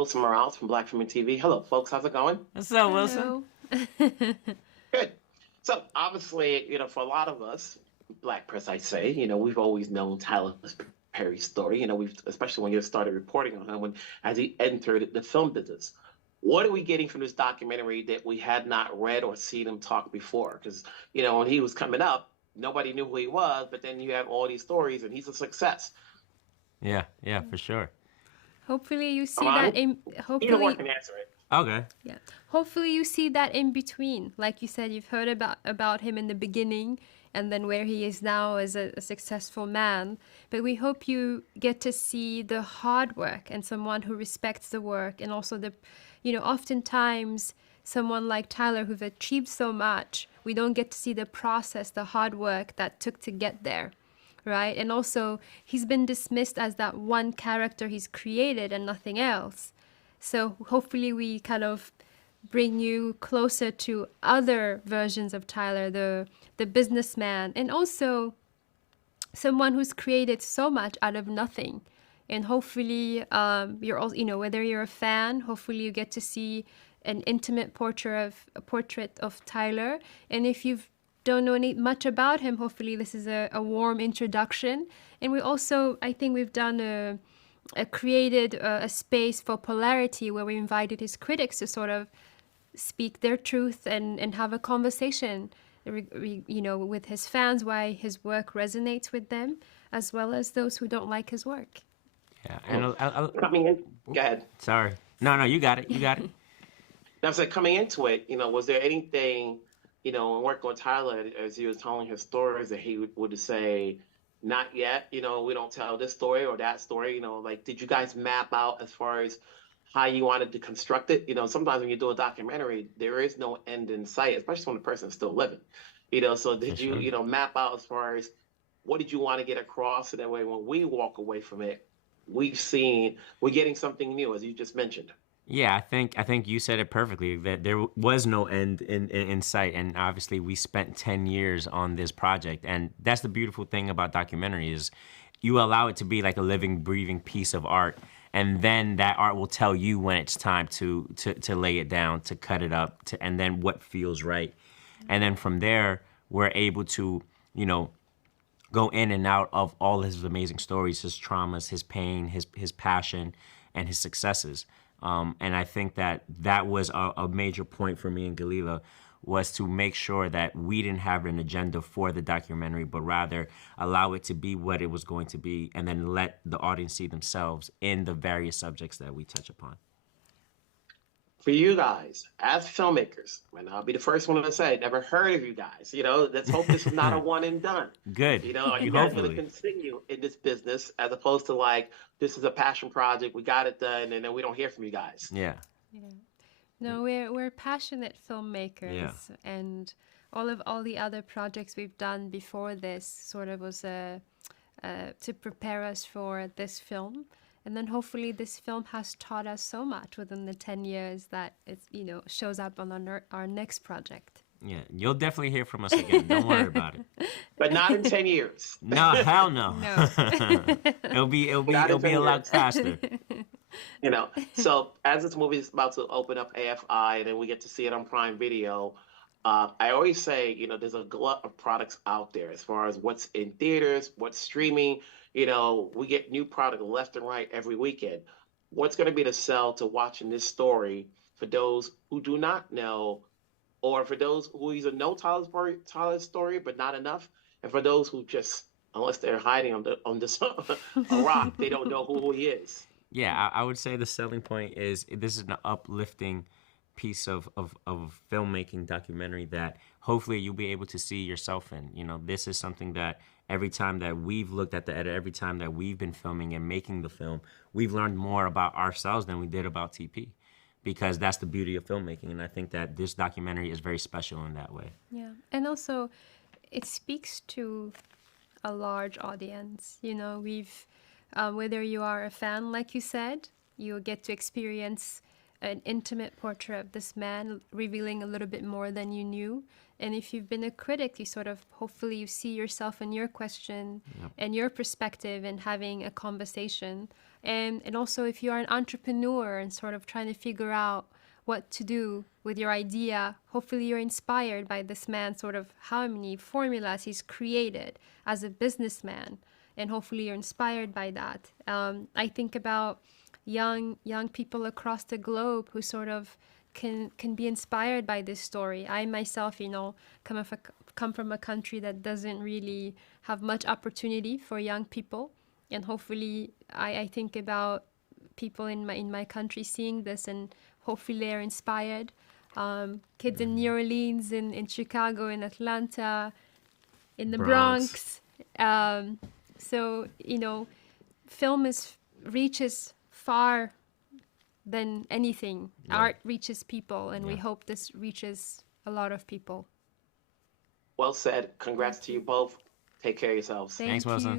Wilson Morales from Black Film and TV. Hello, folks. How's it going? What's up, Wilson? Hello. Good. So obviously, for a lot of us, Black press, I say, we've always known Tyler Perry's story. We've especially when you started reporting on him when as he entered the film business. What are we getting from this documentary that we had not read or seen him talk before? Because when he was coming up, nobody knew who he was, but then you have all these stories, and he's a success. Yeah, for sure. Hopefully you see Armani? that in Either one hopefully can answer it. Okay. yeah. Hopefully you see that in between. Like you said, you've heard about him in the beginning and then where he is now as a successful man. But we hope you get to see the hard work and someone who respects the work, and also oftentimes someone like Tyler who've achieved so much, we don't get to see the process, the hard work that took to get there. Right? And also, he's been dismissed as that one character he's created and nothing else. So hopefully we kind of bring you closer to other versions of Tyler, the businessman, and also someone who's created so much out of nothing. And hopefully you're also, whether you're a fan, hopefully you get to see an intimate portrait of Tyler. And if you don't know much about him, hopefully this is a warm introduction. And we also, I think we've done created a space for polarity where we invited his critics to sort of speak their truth and have a conversation, with his fans, why his work resonates with them, as well as those who don't like his work. Yeah, and Coming in, go ahead. sorry. No, you got it. You got it. Now, so coming into it, was there anything, when working with Tyler, as he was telling his stories, that he would say, not yet, we don't tell this story or that story, like, did you guys map out as far as how you wanted to construct it? Sometimes when you do a documentary, there is no end in sight, especially when the person is still living, so did For you, sure. map out as far as what did you want to get across so that way when we walk away from it, we're getting something new, as you just mentioned. Yeah, I think you said it perfectly, that there was no end in sight, and obviously we spent 10 years on this project, and that's the beautiful thing about documentary is you allow it to be like a living, breathing piece of art, and then that art will tell you when it's time to lay it down, to cut it up, and then what feels right, and then from there we're able to go in and out of all his amazing stories, his traumas, his pain, his passion, and his successes. And I think that was a major point for me and Gelila, was to make sure that we didn't have an agenda for the documentary, but rather allow it to be what it was going to be, and then let the audience see themselves in the various subjects that we touch upon. For you guys, as filmmakers, and I'll be the first one to say, never heard of you guys. Let's hope this is not a one and done. Good. Are you guys going to Hopefully. continue in this business as opposed to like, this is a passion project, we got it done, and then we don't hear from you guys? Yeah. Yeah. No, we're passionate filmmakers, Yeah. and all the other projects we've done before this sort of was to prepare us for this film. And then hopefully this film has taught us so much within the 10 years that it shows up on our next project. Yeah. You'll definitely hear from us again. Don't worry about it. But not in 10 years. No, hell no. No. it'll be Not in a 10 lot years. faster. So as this movie is about to open up AFI and then we get to see it on Prime Video, I always say, there's a glut of products out there as far as what's in theaters, what's streaming. We get new product left and right every weekend. What's going to be the sell to watching this story for those who do not know, or for those who either know Tyler's story but not enough, and for those who just, unless they're hiding on this a rock, they don't know who he is. Yeah, I would say the selling point is this is an uplifting piece of filmmaking documentary that hopefully you'll be able to see yourself in. This is something that every time that we've looked at the edit, every time that we've been filming and making the film, we've learned more about ourselves than we did about TP, because that's the beauty of filmmaking. And I think that this documentary is very special in that way. Yeah, and also it speaks to a large audience. We've whether you are a fan, like you said, you get to experience an intimate portrait of this man, revealing a little bit more than you knew. And if you've been a critic, you sort of, hopefully you see yourself in your question and your perspective, and having a conversation And also, if you are an entrepreneur and sort of trying to figure out what to do with your idea, hopefully you're inspired by this man, sort of how many formulas he's created as a businessman, and hopefully you're inspired by that. I think about young people across the globe who sort of can be inspired by this story. I myself, come from a country that doesn't really have much opportunity for young people, and hopefully I think about people in my country seeing this, and hopefully they're inspired. Kids in New Orleans, in Chicago, in Atlanta, in the Bronx. So, film reaches far than anything. Yeah. Art reaches people, and we hope this reaches a lot of people. Well said. Congrats to you both. Take care of yourselves. Thanks, Wilson.